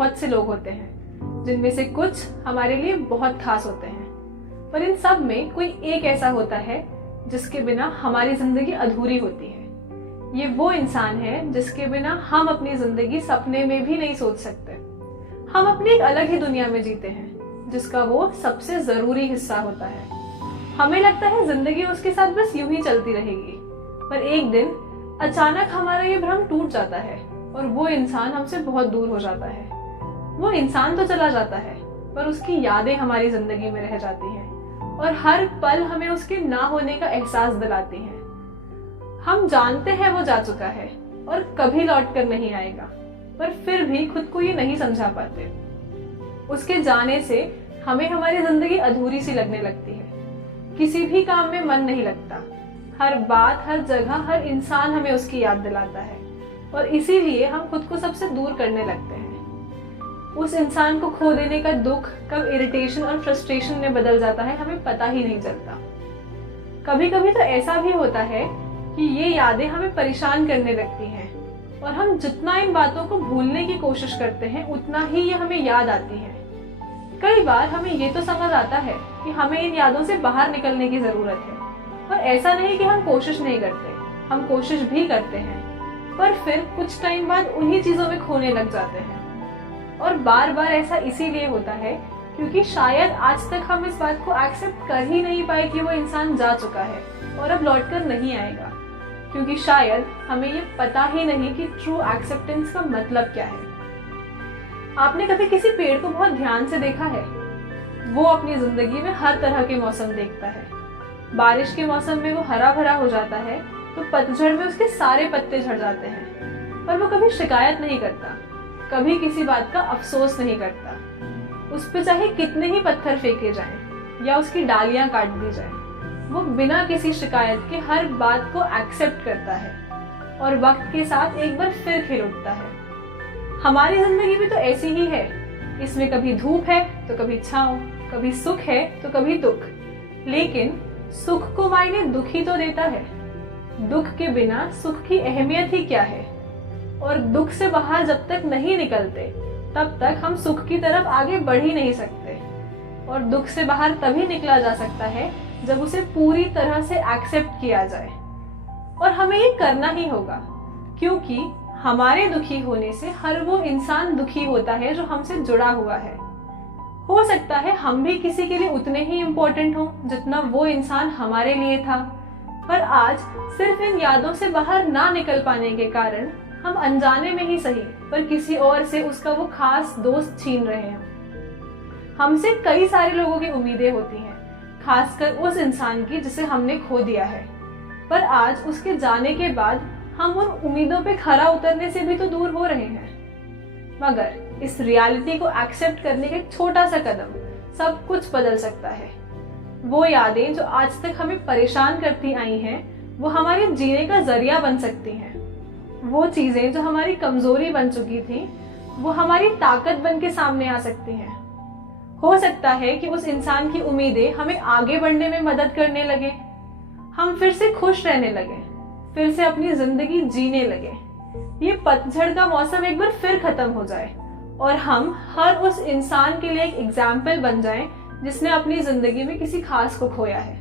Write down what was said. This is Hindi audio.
बहुत से लोग होते हैं, जिनमें से कुछ हमारे लिए बहुत खास होते हैं, पर इन सब में कोई एक ऐसा होता है जिसके बिना हमारी जिंदगी अधूरी होती है। ये वो इंसान है जिसके बिना हम अपनी जिंदगी सपने में भी नहीं सोच सकते। हम अपनी एक अलग ही दुनिया में जीते हैं, जिसका वो सबसे जरूरी हिस्सा होता है। हमें लगता है जिंदगी उसके साथ बस यूं ही चलती रहेगी, पर एक दिन अचानक हमारा ये भ्रम टूट जाता है और वो इंसान हमसे बहुत दूर हो जाता है। वो इंसान तो चला जाता है, पर उसकी यादें हमारी जिंदगी में रह जाती हैं और हर पल हमें उसके ना होने का एहसास दिलाती हैं। हम जानते हैं वो जा चुका है और कभी लौट कर नहीं आएगा, पर फिर भी खुद को ये नहीं समझा पाते। उसके जाने से हमें हमारी जिंदगी अधूरी सी लगने लगती है। किसी भी काम में मन नहीं लगता। हर बात, हर जगह, हर इंसान हमें उसकी याद दिलाता है और इसीलिए हम खुद को सबसे दूर करने लगते हैं। उस इंसान को खो देने का दुख कब इरिटेशन और फ्रस्ट्रेशन में बदल जाता है हमें पता ही नहीं चलता। कभी कभी तो ऐसा भी होता है कि ये यादें हमें परेशान करने लगती हैं और हम जितना इन बातों को भूलने की कोशिश करते हैं उतना ही ये हमें याद आती हैं। कई बार हमें ये तो समझ आता है कि हमें इन यादों से बाहर निकलने की जरूरत है, और ऐसा नहीं कि हम कोशिश नहीं करते, हम कोशिश भी करते हैं, पर फिर कुछ टाइम बाद उन्हीं चीजों में खोने लग जाते हैं। और बार बार ऐसा इसीलिए होता है क्योंकि शायद आज तक हम इस बात को एक्सेप्ट कर ही नहीं पाए कि वो इंसान जा चुका है और अब लौटकर नहीं आएगा, क्योंकि शायद हमें ये पता ही नहीं कि ट्रू एक्सेप्टेंस का मतलब क्या है। आपने कभी किसी पेड़ को बहुत ध्यान से देखा है? वो अपनी जिंदगी में हर तरह के मौसम देखता है। बारिश के मौसम में वो हरा भरा हो जाता है तो पतझड़ में उसके सारे पत्ते झड़ जाते हैं, पर वो कभी शिकायत नहीं करता, कभी किसी बात का अफसोस नहीं करता। उस पे चाहे कितने ही पत्थर फेंके जाएं या उसकी डालियां काट दी जाएं, वो बिना किसी शिकायत के हर बात को एक्सेप्ट करता है और वक्त के साथ एक बार फिर खिल उठता है। हमारी जिंदगी भी तो ऐसी ही है। इसमें कभी धूप है तो कभी छांव, कभी सुख है तो कभी दुख, लेकिन सुख को मायने दुख ही तो देता है। दुख के बिना सुख की अहमियत ही क्या है? और दुख से बाहर जब तक नहीं निकलते तब तक हम सुख की तरफ आगे बढ़ ही नहीं सकते। और दुख से बाहर तभी निकला जा सकता है जब उसे पूरी तरह से एक्सेप्ट किया जाए, और हमें ये करना ही होगा, क्योंकि हमारे दुखी होने से हर वो इंसान दुखी होता है जो हमसे जुड़ा हुआ है। हो सकता है हम भी किसी के लिए उतने ही इम्पोर्टेंट हों जितना वो इंसान हमारे लिए था, पर आज सिर्फ इन यादों से बाहर ना निकल पाने के कारण हम अनजाने में ही सही पर किसी और से उसका वो खास दोस्त छीन रहे हैं। हमसे कई सारे लोगों की उम्मीदें होती हैं, खासकर उस इंसान की जिसे हमने खो दिया है, पर आज उसके जाने के बाद हम उन उम्मीदों पे खरा उतरने से भी तो दूर हो रहे हैं। मगर इस रियलिटी को एक्सेप्ट करने का एक छोटा सा कदम सब कुछ बदल सकता है। वो यादें जो आज तक हमें परेशान करती आई हैं, वो हमारे जीने का जरिया बन सकती हैं। वो चीजें जो हमारी कमजोरी बन चुकी थी, वो हमारी ताकत बन के सामने आ सकती हैं। हो सकता है कि उस इंसान की उम्मीदें हमें आगे बढ़ने में मदद करने लगे, हम फिर से खुश रहने लगे, फिर से अपनी जिंदगी जीने लगे। ये पतझड़ का मौसम एक बार फिर खत्म हो जाए और हम हर उस इंसान के लिए एक एग्जाम्पल बन जाएं जिसने अपनी जिंदगी में किसी खास को खोया है।